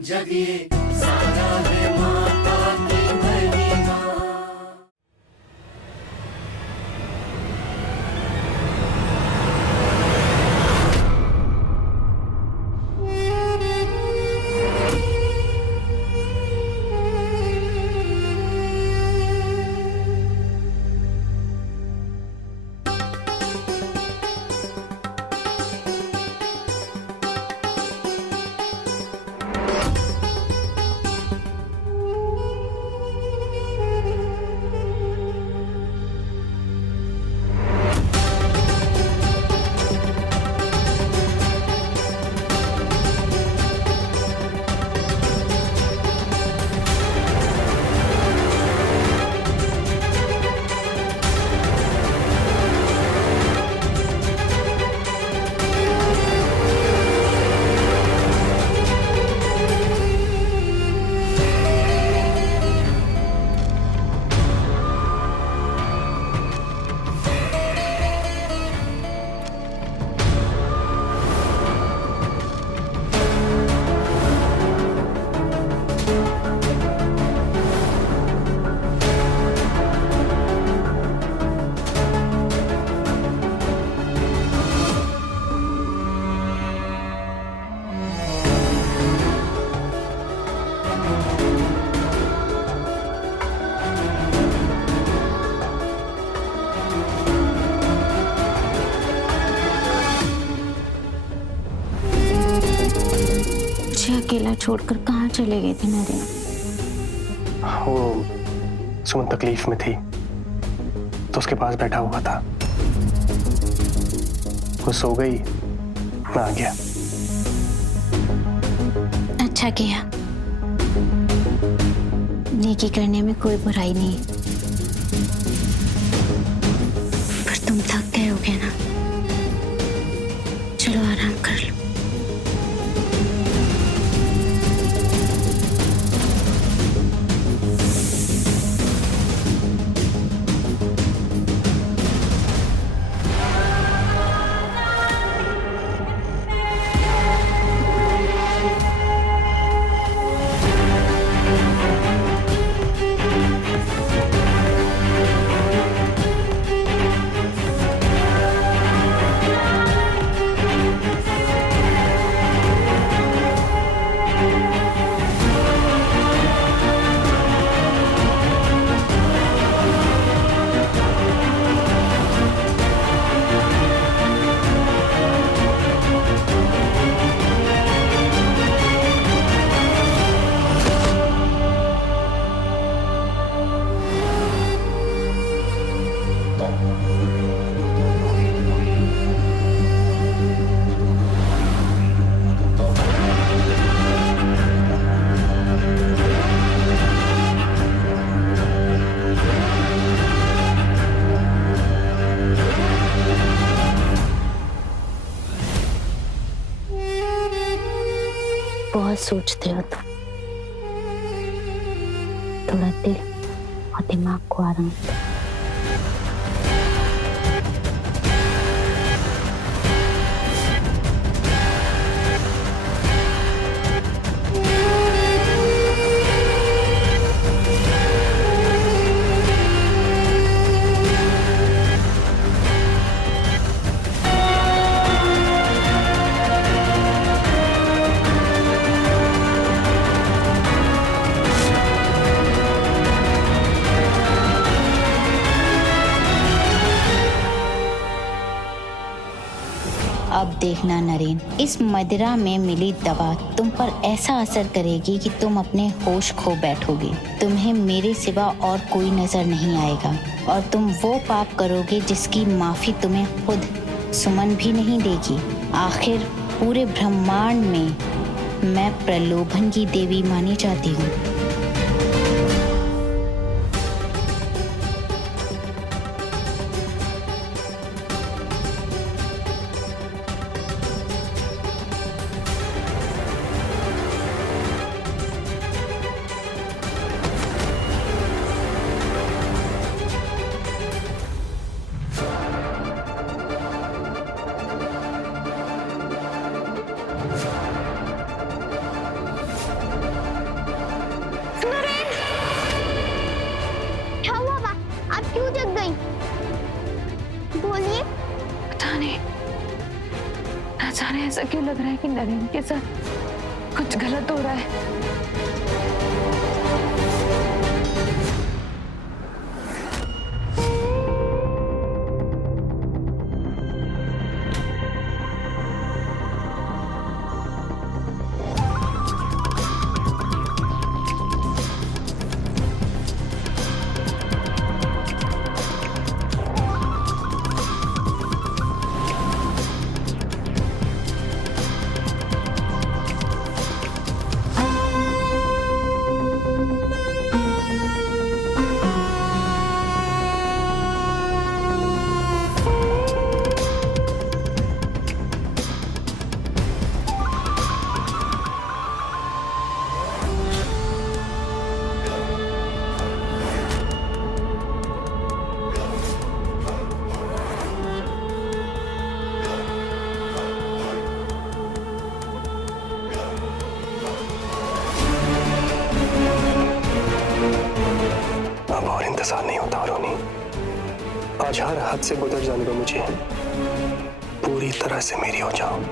जगिए सारा है माता की महिमा। अकेला छोड़कर कहाँ चले गए थे नरेन? वो सुमन तकलीफ में थी तो उसके पास बैठा हुआ था। वो सो गई, मैं आ गया। अच्छा किया, नेकी करने में कोई बुराई नहीं, पर तुम थक गए होगे ना, चलो आराम कर लो। बहुत सोचते हो तुम, थोड़ा दिल और दिमाग को आराम दो। अब देखना नरेन, इस मदिरा में मिली दवा तुम पर ऐसा असर करेगी कि तुम अपने होश खो बैठोगे। तुम्हें मेरे सिवा और कोई नजर नहीं आएगा और तुम वो पाप करोगे जिसकी माफी तुम्हें खुद सुमन भी नहीं देगी। आखिर पूरे ब्रह्मांड में मैं प्रलोभन की देवी मानी जाती हूँ। ऐसा क्यों लग रहा है कि नरेन के साथ कुछ गलत हो रहा है? अब और इंतजार नहीं होता रोनी। आज हर हद से गुजर जाने दो मुझे, पूरी तरह से मेरी हो जाओ।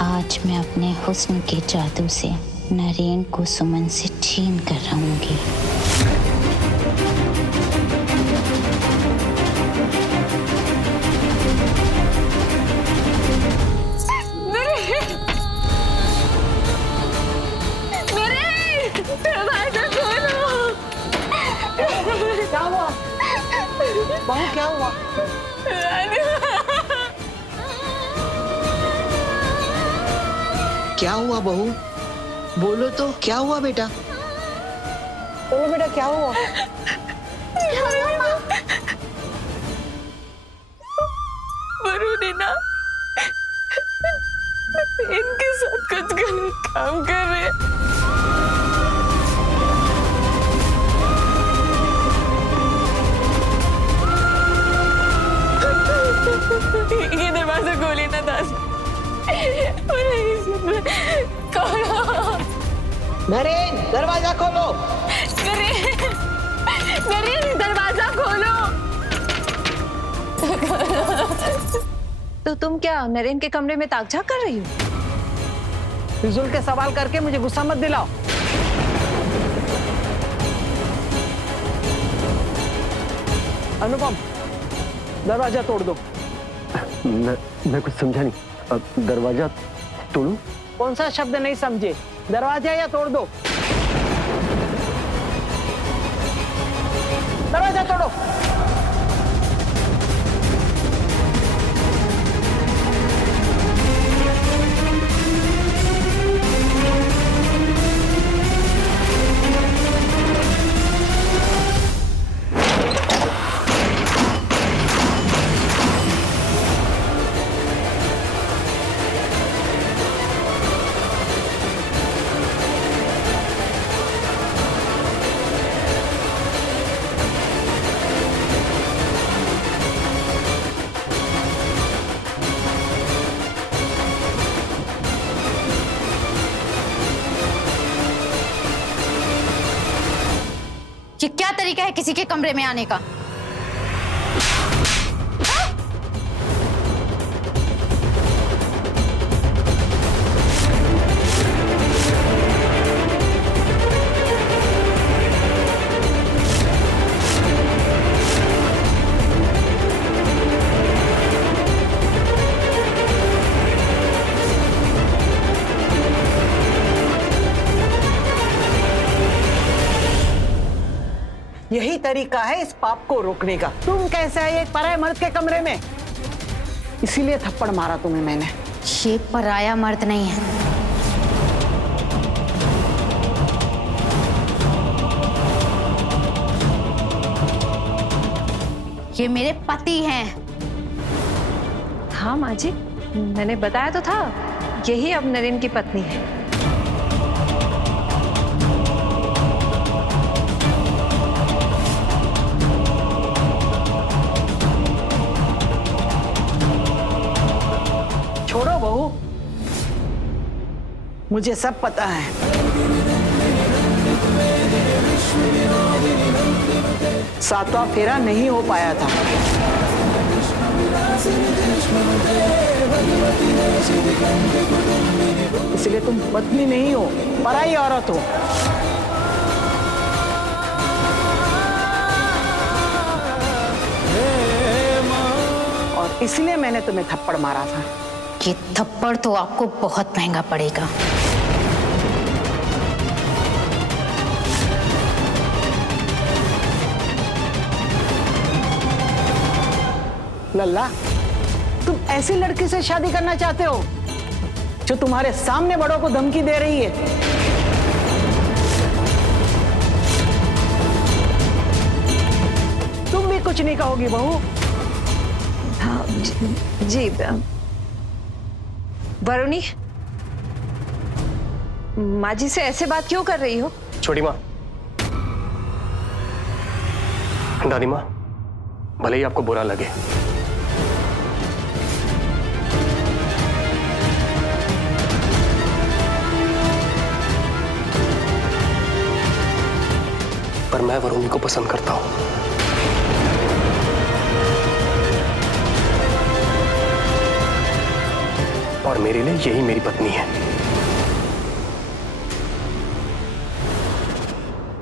आज मैं अपने हुस्न के जादू से नरेन को सुमन से छीन कर रहूंगी। क्या हुआ बहू, क्या हुआ? क्या हुआ बहू? बोलो तो, क्या हुआ बेटा? बोलो बेटा, क्या हुआ? वरुण ने ना इनके साथ कुछ गलत काम कर रहे हैं। ये दरवाजा खोले ना दादा। नरेन, दरवाजा खोलो। नरेन, दरवाजा खोलो। तो तुम क्या नरेन के कमरे में ताक झाक कर रही हो? फिजूल के सवाल करके मुझे गुस्सा मत दिलाओ। अनुपम, दरवाजा तोड़ दो। मैं कुछ समझा नहीं। दरवाजा तोड़ूं? कौन सा शब्द नहीं समझे? दरवाजा या तोड़ दो। दरवाजा तोड़ो। तरीका है किसी के कमरे में आने का? यही तरीका है इस पाप को रोकने का। तुम कैसे आए एक पराये मर्द के कमरे में? इसीलिए थप्पड़ मारा तुम्हें मैंने। ये पराया मर्द नहीं है, ये मेरे पति हैं। हाँ माँ जी, मैंने बताया तो था, यही अब नरेन की पत्नी है। छोड़ो बहू, मुझे सब पता है। सातवां फेरा नहीं हो पाया था। इसलिए तुम पत्नी नहीं हो, पराई औरत हो। और इसलिए मैंने तुम्हें थप्पड़ मारा था। ये थप्पड़ तो आपको बहुत महंगा पड़ेगा। लल्ला, तुम ऐसी लड़की से शादी करना चाहते हो जो तुम्हारे सामने बड़ों को धमकी दे रही है? तुम भी कुछ नहीं कहोगी बहू? हाँ जी वरुणी, माँ जी से ऐसे बात क्यों कर रही हो? छोटी माँ, दादी माँ, भले ही आपको बुरा लगे, पर मैं वरुणी को पसंद करता हूं। और मेरे लिए यही मेरी पत्नी है।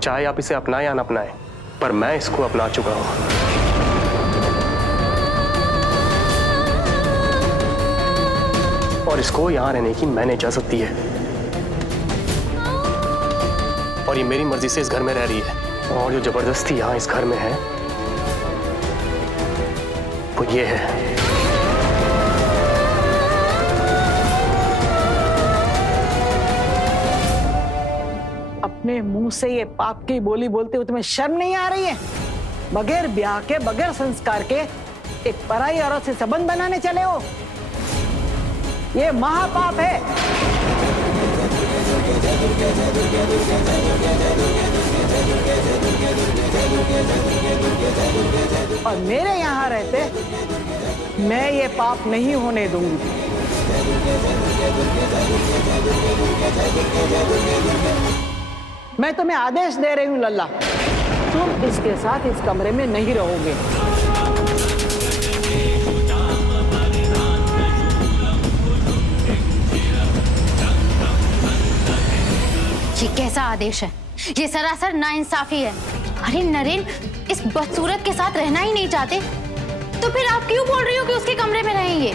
चाहे आप इसे अपनाएं या न अपनाएं, पर मैं इसको अपना चुका हूं। और इसको यहां रहने की मैंने इजाजत दी है। और ये मेरी मर्जी से इस घर में रह रही है। और जो जबरदस्ती यहां इस घर में है वो ये है। अपने मुंह से ये पाप की बोली बोलते हुए तुम्हें शर्म नहीं आ रही है? बगैर ब्याह के, बगैर संस्कार के एक पराई औरत से संबंध बनाने चले हो। ये महापाप है। और मेरे यहां रहते मैं ये पाप नहीं होने दूंगी। मैं तुम्हें आदेश दे रही हूं लल्ला, तुम इसके साथ इस कमरे में नहीं रहोगे। ये कैसा आदेश है? ये सरासर नाइंसाफी है। अरे नरेन इस बदसूरत के साथ रहना ही नहीं चाहते, तो फिर आप क्यों बोल रही हो कि उसके कमरे में रहेंगे?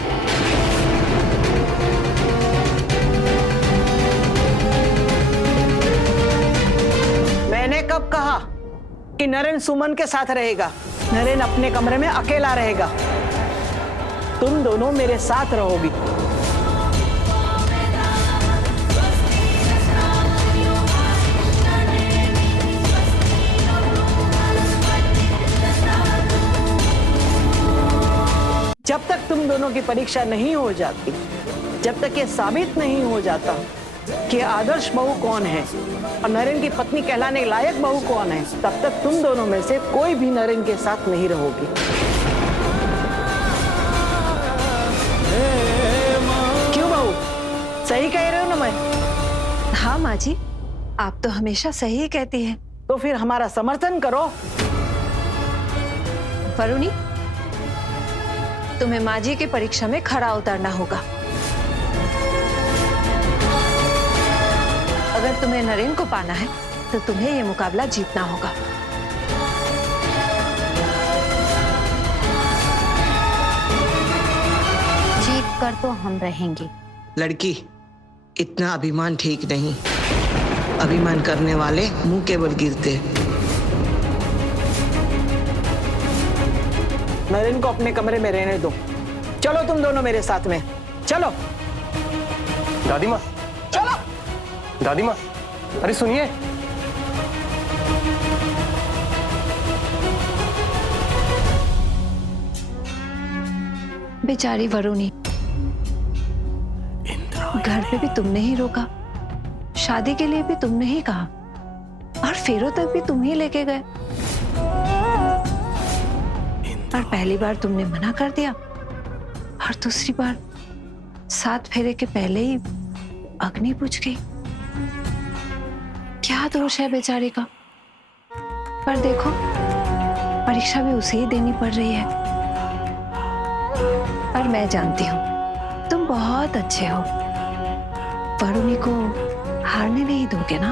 मैंने कब कहा कि नरेन सुमन के साथ रहेगा? नरेन अपने कमरे में अकेला रहेगा। तुम दोनों मेरे साथ रहोगी। जब तक तुम दोनों की परीक्षा नहीं हो जाती, जब तक ये साबित नहीं हो जाता कि आदर्श बहू कौन है और नरेन की पत्नी कहलाने लायक बहू कौन है, तब तक तुम दोनों में से कोई भी नरेन के साथ नहीं रहोगी। क्यों बहू, सही कह रहे हो ना मैं? हाँ माँ जी, आप तो हमेशा सही कहती हैं। तो फिर हमारा समर्थन करो। वरुणी, तुम्हें माँ जी की परीक्षा में खरा उतरना होगा। अगर तुम्हें नरेन को पाना है तो तुम्हें ये मुकाबला जीतना होगा। जीत कर तो हम रहेंगे। लड़की, इतना अभिमान ठीक नहीं। अभिमान करने वाले मुंह के बल गिरते। नरेन को अपने कमरे में रहने दो। चलो तुम दोनों मेरे साथ में, चलो। दादी माँ, चलो दादी माँ, अरे सुनिए। बेचारी वरुणी, घर पे भी तुमने ही रोका, शादी के लिए भी तुमने ही कहा, और फेरों तक भी तुम ही लेके गए। और पहली बार तुमने मना कर दिया, और दूसरी बार 7 फेरे के पहले ही अग्नि बुझ गई। क्या दोष है बेचारी का? पर देखो, परीक्षा भी उसे ही देनी पड़ रही है। पर मैं जानती हूँ तुम बहुत अच्छे हो, वरुणी को हारने नहीं दोगे ना?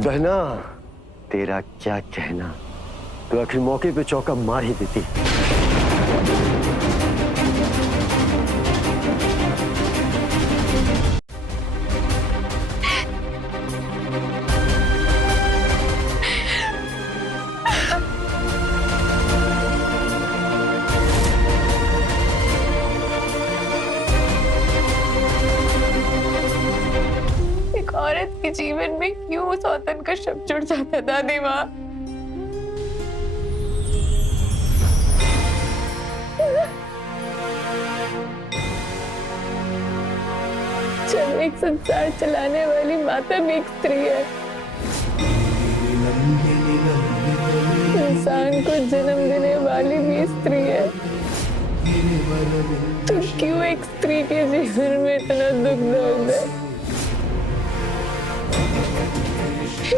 बहना, तेरा क्या कहना, तो आखिर मौके पे चौका मार ही देती। एक औरत के जीवन में क्यों सौतन का शब्द जुड़ जाता है दादी माँ? जब एक संसार चलाने वाली माता भी एक स्त्री है, इंसान को जन्म देने वाली भी स्त्री है, तो क्यों एक स्त्री के जीवन में इतना दुख दर्द है?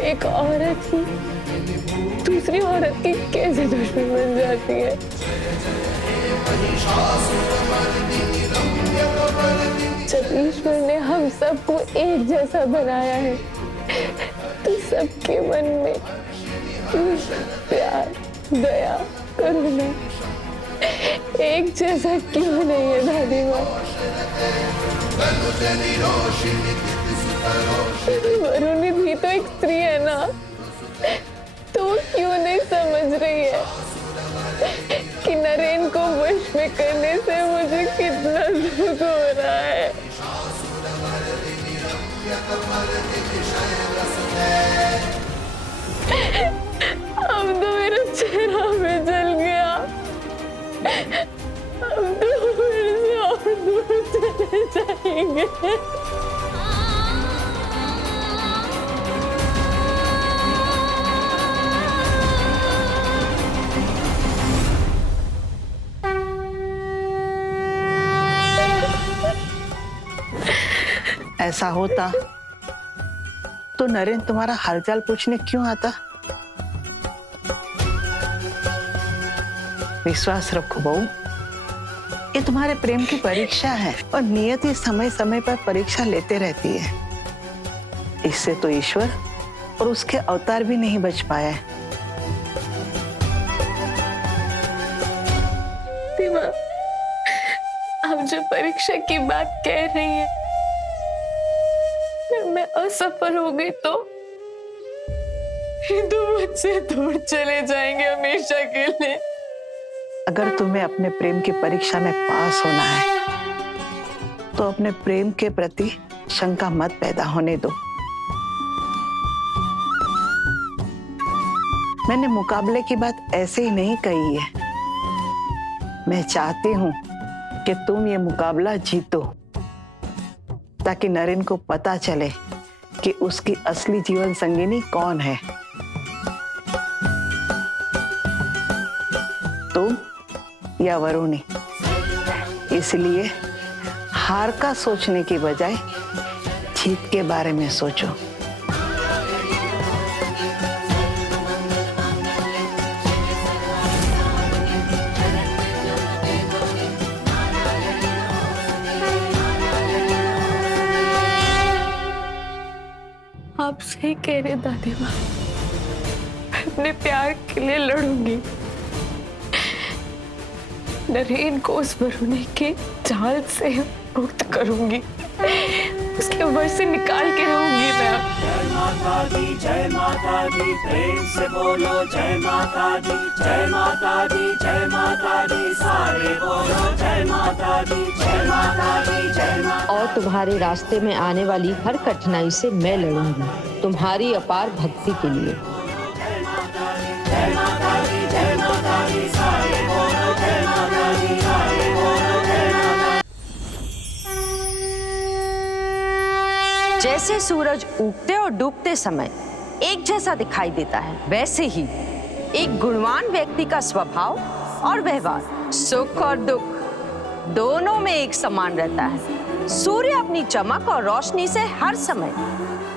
एक औरत ही दूसरी औरत की कैसे दुश्मन बन जाती है? जब ईश्वर ने हम सबको एक जैसा बनाया है, तो सबके मन में प्यार, दया, करुणा एक जैसा क्यों नहीं है दादी माँ? वरुणी भी तो एक स्त्री है ना, तो वो क्यों नहीं समझ रही है कि नरेन को वश में करने से मुझे कितना दुख हो रहा है? अब तो मेरा चेहरा पे जल गया, अब तो मेरे से और दूर चले जाएंगे। ऐसा होता तो नरेन तुम्हारा हालचाल पूछने क्यों आता? विश्वास रखो बहू, ये तुम्हारे प्रेम की परीक्षा है, और नियति समय समय पर परीक्षा लेते रहती है। इससे तो ईश्वर और उसके अवतार भी नहीं बच पाए। दीवा, आप जो परीक्षा की बात कह रही हैं, अगर मैं असफल हो गई तो मुझसे दूर चले जाएंगे हमेशा के लिए। अगर तुम्हें अपने प्रेम की परीक्षा में पास होना है, तो अपने प्रेम के प्रति शंका मत पैदा होने दो। मैंने मुकाबले की बात ऐसे ही नहीं कही है। मैं चाहती हूं कि तुम ये मुकाबला जीतो, ताकि नरेन को पता चले कि उसकी असली जीवन संगिनी कौन है, तुम या वरुणी। इसलिए हार का सोचने की बजाय जीत के बारे में सोचो। आप सही कह रहे दादी माँ, मैं अपने प्यार के लिए लड़ूंगी। नरेन को उस वरुणी के जाल से मुक्त करूंगी, उसके वश से निकाल के रहूंगी मैं। जय माता दी, प्रेम से बोलो जय माता दी, जय माता दी, जय माता दी, सारे बोलो जय माता दी, जय माता दी, जय माता। और तुम्हारे रास्ते में आने वाली हर कठिनाई से मैं लड़ूंगी, तुम्हारी अपार भक्ति के लिए। जय माता दी, जय माता दी, सारे बोलो जय माता दी, सारे बोलो जय माता। जैसे सूरज उगते और डूबते समय एक जैसा दिखाई देता है, वैसे ही एक गुणवान व्यक्ति का स्वभाव और व्यवहार सुख और दुख दोनों में एक समान रहता है। सूर्य अपनी चमक और रोशनी से हर समय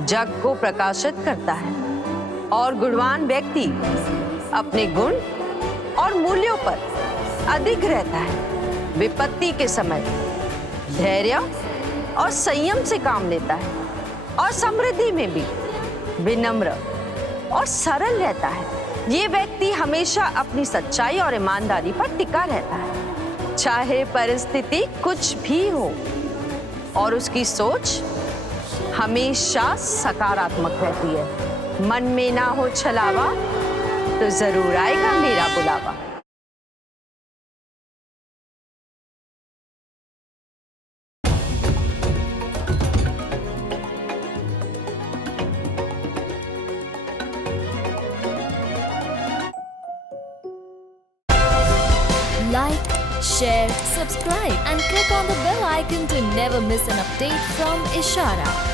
जग को प्रकाशित करता है और गुणवान व्यक्ति अपने गुण और मूल्यों पर अडिग रहता है। विपत्ति के समय धैर्य और संयम से काम लेता है और समृद्धि में भी विनम्र और सरल रहता है। ये व्यक्ति हमेशा अपनी सच्चाई और ईमानदारी पर टिका रहता है, चाहे परिस्थिति कुछ भी हो, और उसकी सोच हमेशा सकारात्मक रहती है। मन में ना हो छलावा तो जरूर आएगा मेरा बुलावा। Like, share, subscribe and click on the bell icon to never miss an update from Ishara.